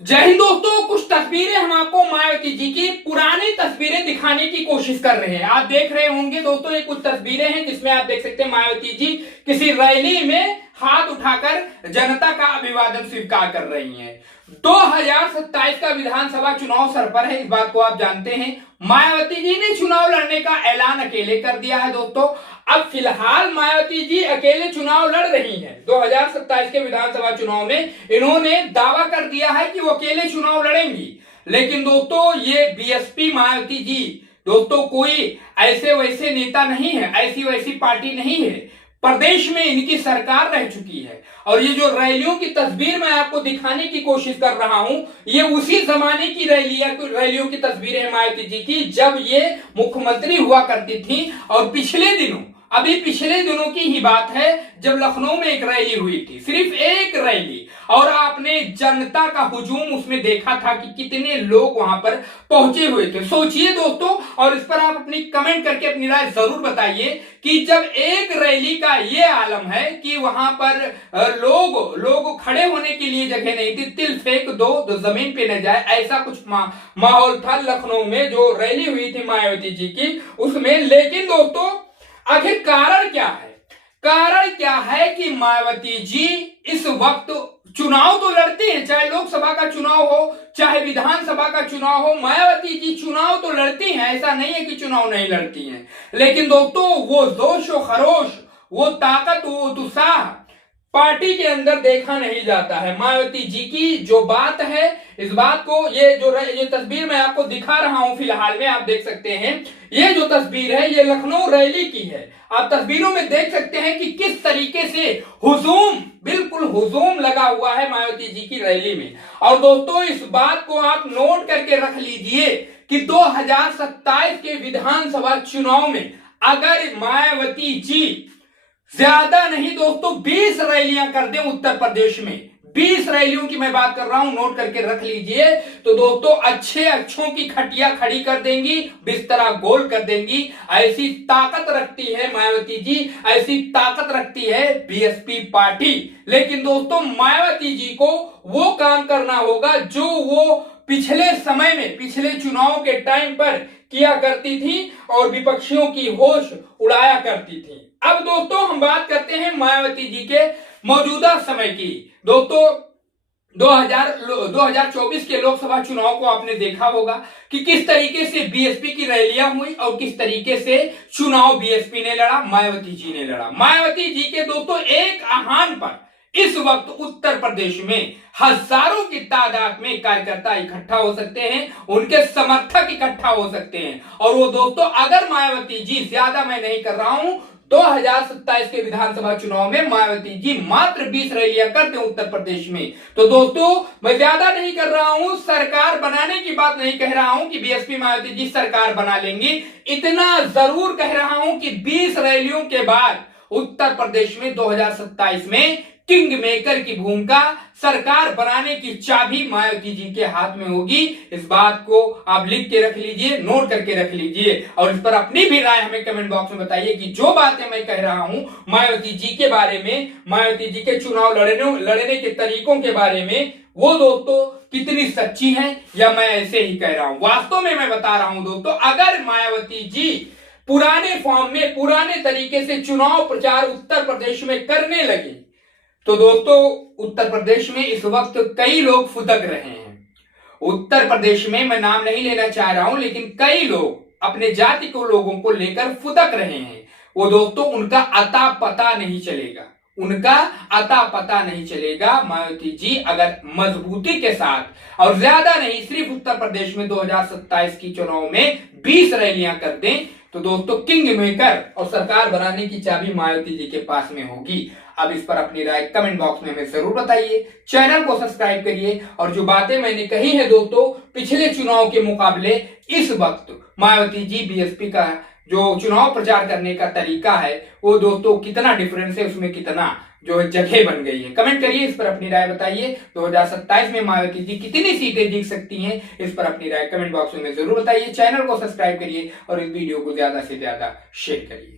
जय हिंद दोस्तों, कुछ तस्वीरें हम आपको मायावती जी की पुरानी तस्वीरें दिखाने की कोशिश कर रहे हैं। आप देख रहे होंगे दोस्तों, ये कुछ तस्वीरें हैं जिसमें आप देख सकते हैं मायावती जी किसी रैली में हाथ उठाकर जनता का अभिवादन स्वीकार कर रही हैं। 2027 का विधानसभा चुनाव सर पर है, इस बात को आप जानते हैं। मायावती जी ने चुनाव लड़ने का ऐलान अकेले कर दिया है दोस्तों। अब फिलहाल मायावती जी अकेले चुनाव लड़ रही हैं। 2027 के विधानसभा चुनाव में इन्होंने दावा कर दिया है कि वो अकेले चुनाव लड़ेंगी। लेकिन दोस्तों, ये बीएसपी मायावती जी दोस्तों कोई ऐसे वैसे नेता नहीं है, ऐसी वैसी पार्टी नहीं है। प्रदेश में इनकी सरकार रह चुकी है और ये जो रैलियों की तस्वीर मैं आपको दिखाने की कोशिश कर रहा हूं, ये उसी जमाने की रैलियों की तस्वीरें हैं मायावती जी की, जब ये मुख्यमंत्री हुआ करती थी। और पिछले दिनों की ही बात है जब लखनऊ में एक रैली हुई थी, सिर्फ एक रैली, और आपने जनता का हुजूम उसमें देखा था कि कितने लोग वहां पर पहुंचे हुए थे। सोचिए दोस्तों, और इस पर आप अपनी कमेंट करके अपनी राय जरूर बताइए कि जब एक रैली का ये आलम है कि वहां पर लोग खड़े होने के लिए जगह नहीं थी, तिल फेंक दो तो जमीन पे न जाए, ऐसा कुछ माहौल था लखनऊ में जो रैली हुई थी मायावती जी की उसमें। लेकिन दोस्तों, आखिर कारण क्या है? कारण क्या है कि मायावती जी इस वक्त चुनाव तो लड़ती हैं, चाहे लोकसभा का चुनाव हो चाहे विधानसभा का चुनाव हो, मायावती जी चुनाव तो लड़ती हैं, ऐसा नहीं है कि चुनाव नहीं लड़ती हैं। लेकिन दोस्तों, वो जोश व खरोश, वो ताकत, वो उत्साह पार्टी के अंदर देखा नहीं जाता है। मायावती जी की जो बात है, इस बात को ये तस्वीर मैं आपको दिखा रहा हूं फिलहाल में, आप देख सकते हैं। ये जो तस्वीर है ये लखनऊ रैली की है। आप तस्वीरों में देख सकते हैं कि किस तरीके से बिल्कुल हुजूम लगा हुआ है मायावती जी की रैली में। और दोस्तों, इस बात को आप नोट करके रख लीजिए कि 2027 के विधानसभा चुनाव में अगर मायावती जी ज्यादा नहीं दोस्तों 20 रैलियां कर दें उत्तर प्रदेश में, 20 रैलियों की मैं बात कर रहा हूं, नोट करके रख लीजिए, तो दोस्तों अच्छों की खटिया खड़ी कर देंगी, बिस्तरा गोल कर देंगी। ऐसी ताकत रखती है मायावती जी, ऐसी ताकत रखती है बीएसपी पार्टी। लेकिन दोस्तों, मायावती जी को वो काम करना होगा जो वो पिछले समय में, पिछले चुनाव के टाइम पर किया करती थी और विपक्षियों की होश उड़ाया करती थी। अब दोस्तों, हम बात करते हैं मायावती जी के मौजूदा समय की। दोस्तों, 2024 के लोकसभा चुनाव को आपने देखा होगा कि किस तरीके से बीएसपी की रैलियां हुई और किस तरीके से चुनाव बीएसपी ने लड़ा, मायावती जी ने लड़ा। मायावती जी के दोस्तों एक आह्वान पर इस वक्त उत्तर प्रदेश में हजारों की तादाद में कार्यकर्ता इकट्ठा हो सकते हैं, उनके समर्थक इकट्ठा हो सकते हैं। और वो दोस्तों, अगर मायावती जी, ज्यादा मैं नहीं कर रहा हूं, 2027 के विधानसभा चुनाव में मायावती जी मात्र 20 रैलियां करते हैं उत्तर प्रदेश में, तो दोस्तों मैं ज्यादा नहीं कर रहा हूं, सरकार बनाने की बात नहीं कह रहा हूं कि बीएसपी मायावती जी सरकार बना लेंगी। इतना जरूर कह रहा हूं कि 20 रैलियों के बाद उत्तर प्रदेश में 2027 में किंग मेकर की भूमिका, सरकार बनाने की चाबी मायावती जी के हाथ में होगी। इस बात को आप लिख के रख लीजिए, नोट करके रख लीजिए, और इस पर अपनी भी राय हमें कमेंट बॉक्स में बताइए कि जो बातें मैं कह रहा हूं मायावती जी के बारे में, मायावती जी के चुनाव लड़ने के तरीकों के बारे में, वो दोस्तों कितनी सच्ची हैं या मैं ऐसे ही कह रहा हूं। वास्तव में मैं बता रहा हूं दोस्तों, अगर मायावती जी पुराने फॉर्म में, पुराने तरीके से चुनाव प्रचार उत्तर प्रदेश में करने लगे, तो दोस्तों उत्तर प्रदेश में इस वक्त कई लोग फुदक रहे हैं। उत्तर प्रदेश में मैं नाम नहीं लेना चाह रहा हूं, लेकिन कई लोग अपने जाति को लोगों को लेकर फुदक रहे हैं। वो दोस्तों, उनका अता पता नहीं चलेगा, उनका अता पता नहीं चलेगा। मायावती जी अगर मजबूती के साथ और ज्यादा नहीं, सिर्फ उत्तर प्रदेश में 2027 की चुनाव में 20 रैलियां कर दें, तो दोस्तों किंग मेकर और सरकार बनाने की चाबी मायावती जी के पास में होगी। अब इस पर अपनी राय कमेंट बॉक्स में हमें जरूर बताइए, चैनल को सब्सक्राइब करिए, और जो बातें मैंने कही है दोस्तों पिछले चुनाव के मुकाबले इस वक्त मायावती जी बीएसपी का जो चुनाव प्रचार करने का तरीका है, वो दोस्तों कितना डिफरेंस है, उसमें कितना जो जगह बन गई है। कमेंट करिए, इस पर अपनी राय बताइए। 2027 में मायावती जी कितनी सीटें जीत सकती हैं, इस पर अपनी राय कमेंट बॉक्स में जरूर बताइए। चैनल को सब्सक्राइब करिए और इस वीडियो को ज्यादा से ज्यादा शेयर करिए।